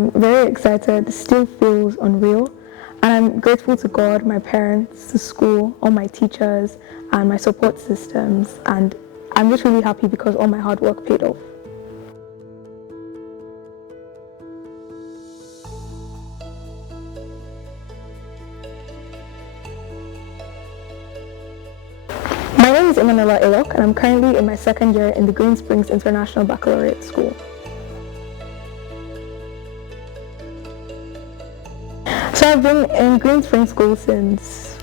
I'm very excited. It still feels unreal. And I'm grateful to God, my parents, the school, all my teachers, and my support systems. And I'm just really happy because all my hard work paid off. My name is Emmanuela Ilok, and I'm currently in my second year in the Green Springs International Baccalaureate School. So I've been in Green Springs School since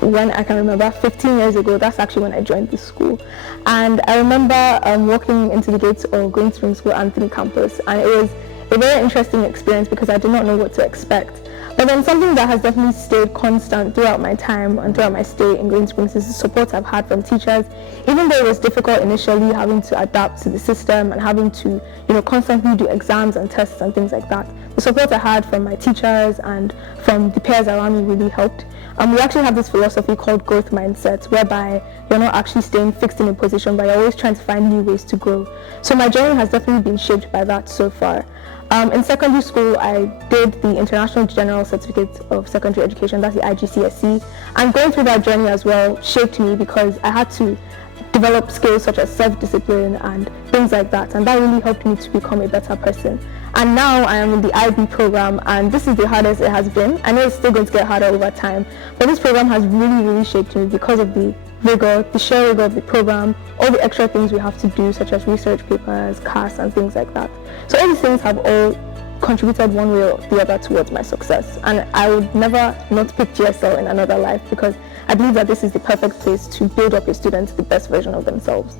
when I can remember, 15 years ago. That's actually when I joined the school. And I remember walking into the gates of Green Springs School Anthony campus, and it was a very interesting experience because I did not know what to expect. But then something that has definitely stayed constant throughout my time and throughout my stay in Green Springs is the support I've had from teachers. Even though it was difficult initially having to adapt to the system and having to, constantly do exams and tests and things like that, the support I had from my teachers and from the peers around me really helped. We actually have this philosophy called growth mindset, whereby you're not actually staying fixed in a position, but you're always trying to find new ways to grow. So my journey has definitely been shaped by that so far. In secondary school, I did the International General Certificate of Secondary Education, that's the IGCSE, and going through that journey as well shaped me because I had to develop skills such as self-discipline and things like that, and that really helped me to become a better person. And now I am in the IB program, and this is the hardest it has been. I know it's still going to get harder over time, but this program has really shaped me because of the rigor, the sheer rigor of the program, all the extra things we have to do, such as research papers, CAS, and things like that. So all these things have all contributed one way or the other towards my success. And I would never not pick GSL in another life because I believe that this is the perfect place to build up your students to the best version of themselves.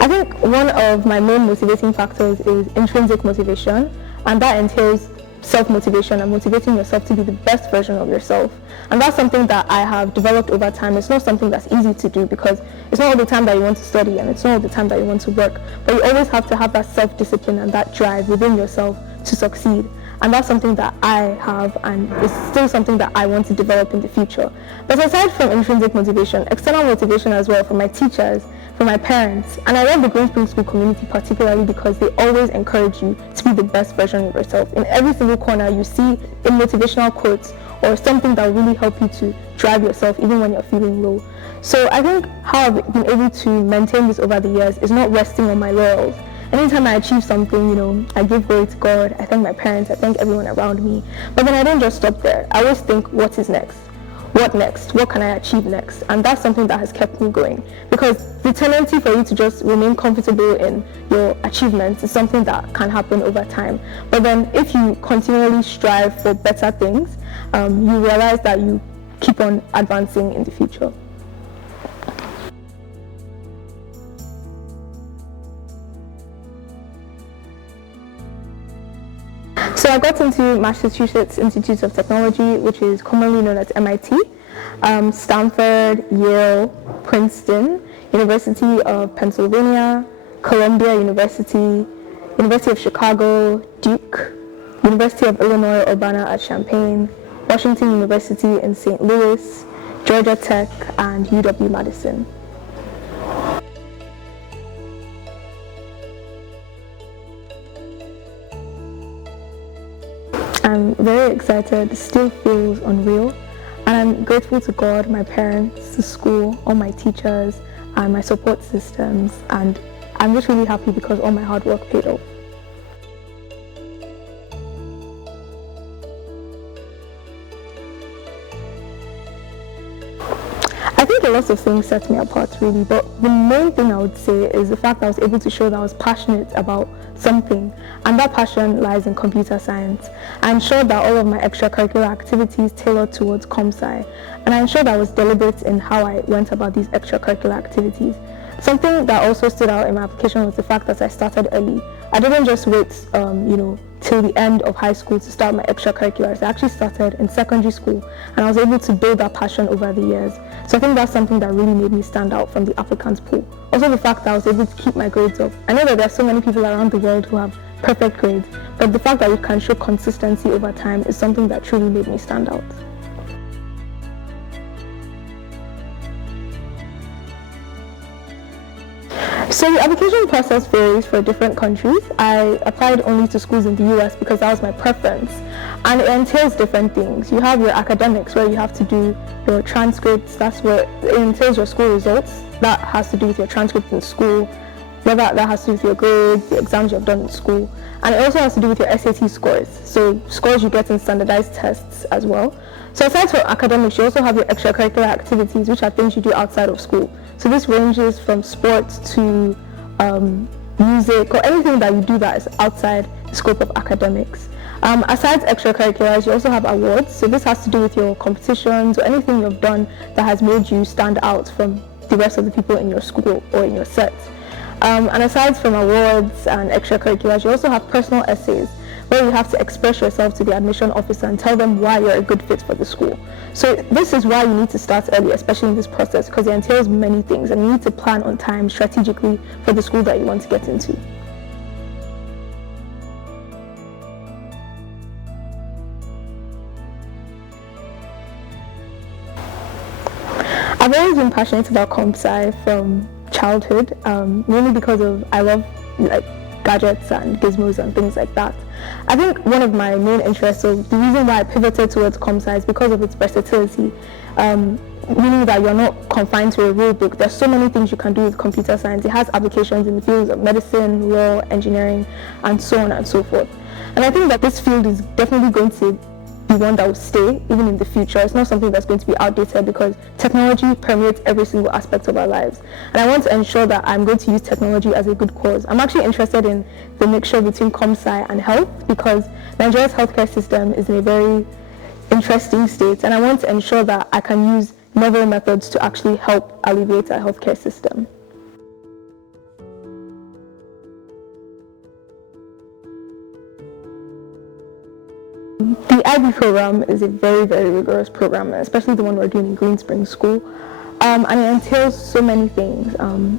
I think one of my main motivating factors is intrinsic motivation, and that entails self-motivation and motivating yourself to be the best version of yourself. And that's something that I have developed over time. It's not something that's easy to do because it's not all the time that you want to study and it's not all the time that you want to work, but you always have to have that self-discipline and that drive within yourself to succeed. And that's something that I have, and it's still something that I want to develop in the future. But aside from intrinsic motivation, external motivation as well from my teachers, from my parents, and I love the Green Springs School community particularly because they always encourage you to be the best version of yourself. In every single corner you see a motivational quote or something that will really help you to drive yourself even when you're feeling low. So I think how I've been able to maintain this over the years is not resting on my laurels. Anytime I achieve something, I give glory to God, I thank my parents, I thank everyone around me. But then I don't just stop there. I always think, what is next? What next? What can I achieve next? And that's something that has kept me going. Because the tendency for you to just remain comfortable in your achievements is something that can happen over time. But then if you continually strive for better things, you realize that you keep on advancing in the future. So I got into Massachusetts Institute of Technology, which is commonly known as MIT, Stanford, Yale, Princeton, University of Pennsylvania, Columbia University, University of Chicago, Duke, University of Illinois Urbana at Champaign, Washington University in St. Louis, Georgia Tech, and UW-Madison. I'm very excited. It still feels unreal. And I'm grateful to God, my parents, the school, all my teachers, and my support systems. And I'm just really happy because all my hard work paid off. I think a lot of things set me apart really, but the main thing I would say is the fact that I was able to show that I was passionate about something, and that passion lies in computer science. I ensured that all of my extracurricular activities tailored towards comp-sci, and I ensured that I was deliberate in how I went about these extracurricular activities. Something that also stood out in my application was the fact that I started early. I didn't just wait, till the end of high school to start my extracurriculars. I actually started in secondary school, and I was able to build that passion over the years. So I think that's something that really made me stand out from the applicants pool. Also the fact that I was able to keep my grades up. I know that there are so many people around the world who have perfect grades, but the fact that you can show consistency over time is something that truly made me stand out. So the application process varies for different countries. I applied only to schools in the US because that was my preference. And it entails different things. You have your academics where you have to do your transcripts. That's what it entails, your school results. That has to do with your transcripts in school. That has to do with your grades, the exams you've done in school. And it also has to do with your SAT scores. So scores you get in standardized tests as well. So aside from academics, you also have your extracurricular activities, which are things you do outside of school. So this ranges from sports to music or anything that you do that is outside the scope of academics. Aside extracurriculars, you also have awards. So this has to do with your competitions or anything you've done that has made you stand out from the rest of the people in your school or in your set. And aside from awards and extracurriculars, you also have personal essays where you have to express yourself to the admission officer and tell them why you're a good fit for the school. So this is why you need to start early, especially in this process, because it entails many things and you need to plan on time strategically for the school that you want to get into. I've always been passionate about comp sci from childhood, mainly because I love gadgets and gizmos and things like that. I think one of my main interests, so the reason why I pivoted towards comp sci is because of its versatility, meaning that you're not confined to a rule book. There's so many things you can do with computer science. It has applications in the fields of medicine, law, engineering, and so on and so forth. And I think that this field is definitely going to be one that will stay even in the future. It's not something that's going to be outdated because technology permeates every single aspect of our lives. And I want to ensure that I'm going to use technology as a good cause. I'm actually interested in the mixture between comp sci and health because Nigeria's healthcare system is in a very interesting state, and I want to ensure that I can use novel methods to actually help alleviate our healthcare system. The IB program is a very, very rigorous program, especially the one we're doing in Green Spring School. And it entails so many things.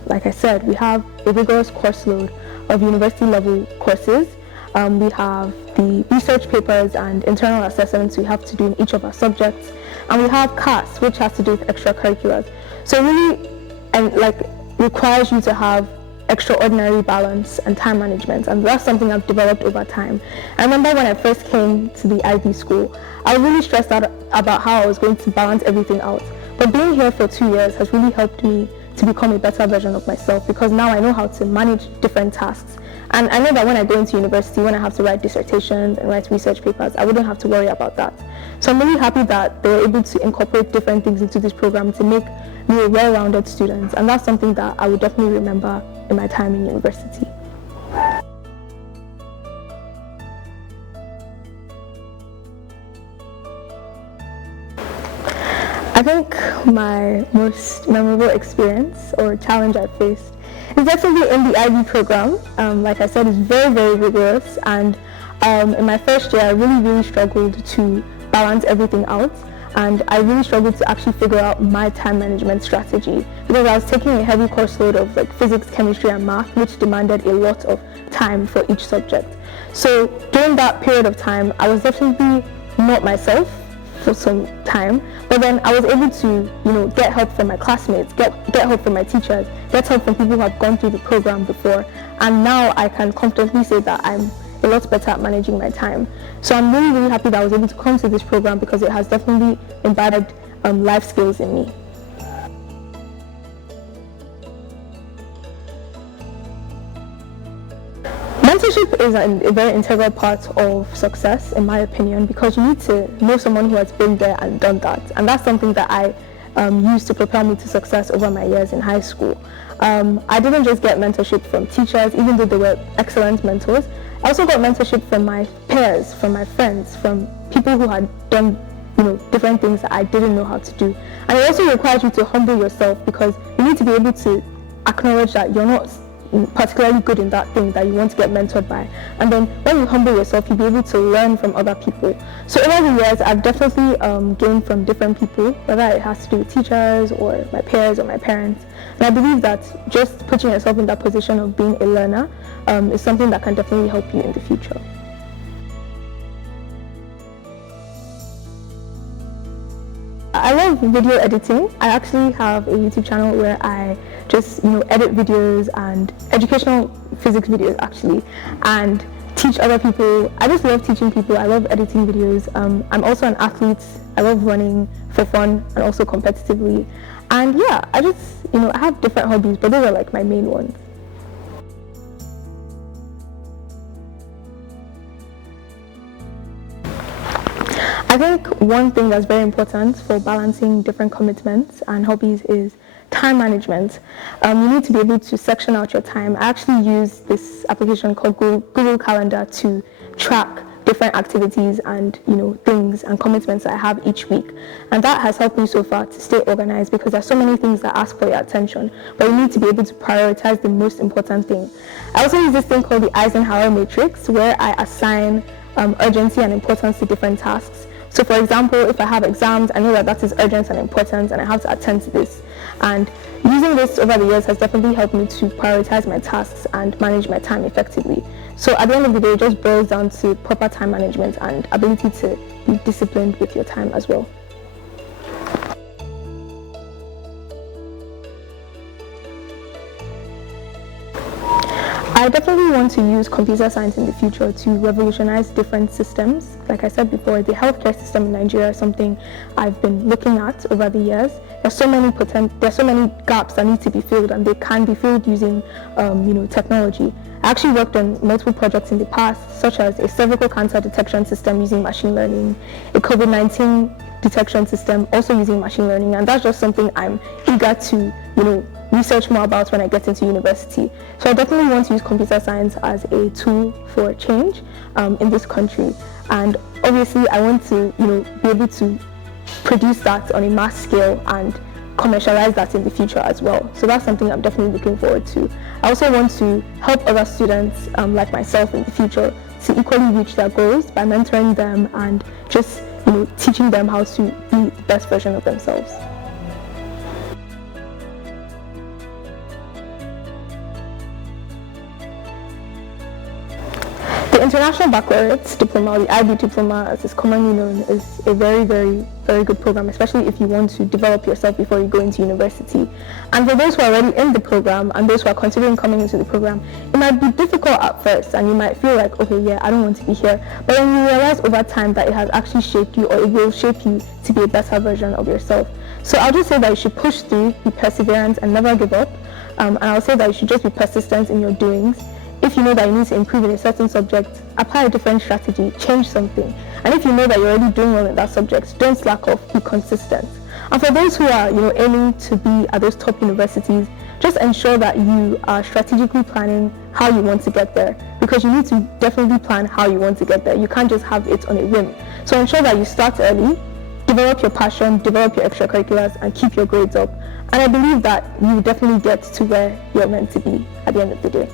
Like I said, we have a rigorous course load of university level courses. We have the research papers and internal assessments we have to do in each of our subjects. And we have CAS, which has to do with extracurriculars. So it really requires you to have extraordinary balance and time management, and that's something I've developed over time. I remember when I first came to the IB school, I was really stressed out about how I was going to balance everything out. But being here for 2 years has really helped me to become a better version of myself, because now I know how to manage different tasks. And I know that when I go into university, when I have to write dissertations and write research papers, I wouldn't have to worry about that. So I'm really happy that they were able to incorporate different things into this program to make me a well-rounded student. And that's something that I would definitely remember in my time in university. I think my most memorable experience or challenge I faced is definitely in the IB program. Like I said, it's very, very rigorous, and in my first year I really struggled to balance everything out, and I really struggled to actually figure out my time management strategy because I was taking a heavy course load of physics, chemistry and math, which demanded a lot of time for each subject. So during that period of time I was definitely not myself for some time, but then I was able to get help from my classmates, get help from my teachers, get help from people who have gone through the program before, and now I can confidently say that I'm a lot better at managing my time. So I'm really happy that I was able to come to this program because it has definitely imbibed life skills in me. Mentorship is a very integral part of success, in my opinion, because you need to know someone who has been there and done that. And that's something that I used to propel me to success over my years in high school. I didn't just get mentorship from teachers, even though they were excellent mentors. I also got mentorship from my peers, from my friends, from people who had done different things that I didn't know how to do. And it also requires you to humble yourself, because you need to be able to acknowledge that you're not particularly good in that thing that you want to get mentored by, and then when you humble yourself, you'll be able to learn from other people. So over the years I've definitely gained from different people, whether it has to do with teachers or my peers or my parents, and I believe that just putting yourself in that position of being a learner is something that can definitely help you in the future. I love video editing. I actually have a YouTube channel where I just, edit videos and educational physics videos actually, and teach other people. I just love teaching people. I love editing videos. I'm also an athlete. I love running for fun and also competitively. And yeah, I just, I have different hobbies, but those are like my main ones. I think one thing that's very important for balancing different commitments and hobbies is time management. You need to be able to section out your time. I actually use this application called Google Calendar to track different activities and things and commitments that I have each week, and that has helped me so far to stay organized, because there's so many things that ask for your attention, but you need to be able to prioritize the most important thing. I also use this thing called the Eisenhower matrix, where I assign urgency and importance to different tasks. So for example, if I have exams, I know that is urgent and important and I have to attend to this. And using this over the years has definitely helped me to prioritize my tasks and manage my time effectively. So at the end of the day, it just boils down to proper time management and ability to be disciplined with your time as well. I definitely want to use computer science in the future to revolutionize different systems. Like I said before, the healthcare system in Nigeria is something I've been looking at over the years. There's so many gaps that need to be filled, and they can be filled using technology. I actually worked on multiple projects in the past, such as a cervical cancer detection system using machine learning, a COVID-19 detection system also using machine learning, and that's just something I'm eager to research more about when I get into university. So I definitely want to use computer science as a tool for change in this country, and obviously I want to be able to produce that on a mass scale and commercialize that in the future as well. So that's something I'm definitely looking forward to. I also want to help other students like myself in the future to equally reach their goals by mentoring them and just teaching them how to be the best version of themselves. The International Baccalaureate Diploma, the IB Diploma as it's commonly known, is a very, very, very good program, especially if you want to develop yourself before you go into university. And for those who are already in the program and those who are considering coming into the program, it might be difficult at first and you might feel like, okay, yeah, I don't want to be here. But then you realize over time that it has actually shaped you, or it will shape you to be a better version of yourself. So I'll just say that you should push through, be perseverant and never give up. And I'll say that you should just be persistent in your doings. If you know that you need to improve in a certain subject, apply a different strategy, change something. And if you know that you're already doing well in that subject, don't slack off, be consistent. And for those who are aiming to be at those top universities, just ensure that you are strategically planning how you want to get there, because you need to definitely plan how you want to get there. You can't just have it on a whim. So ensure that you start early, develop your passion, develop your extracurriculars, and keep your grades up. And I believe that you will definitely get to where you're meant to be at the end of the day.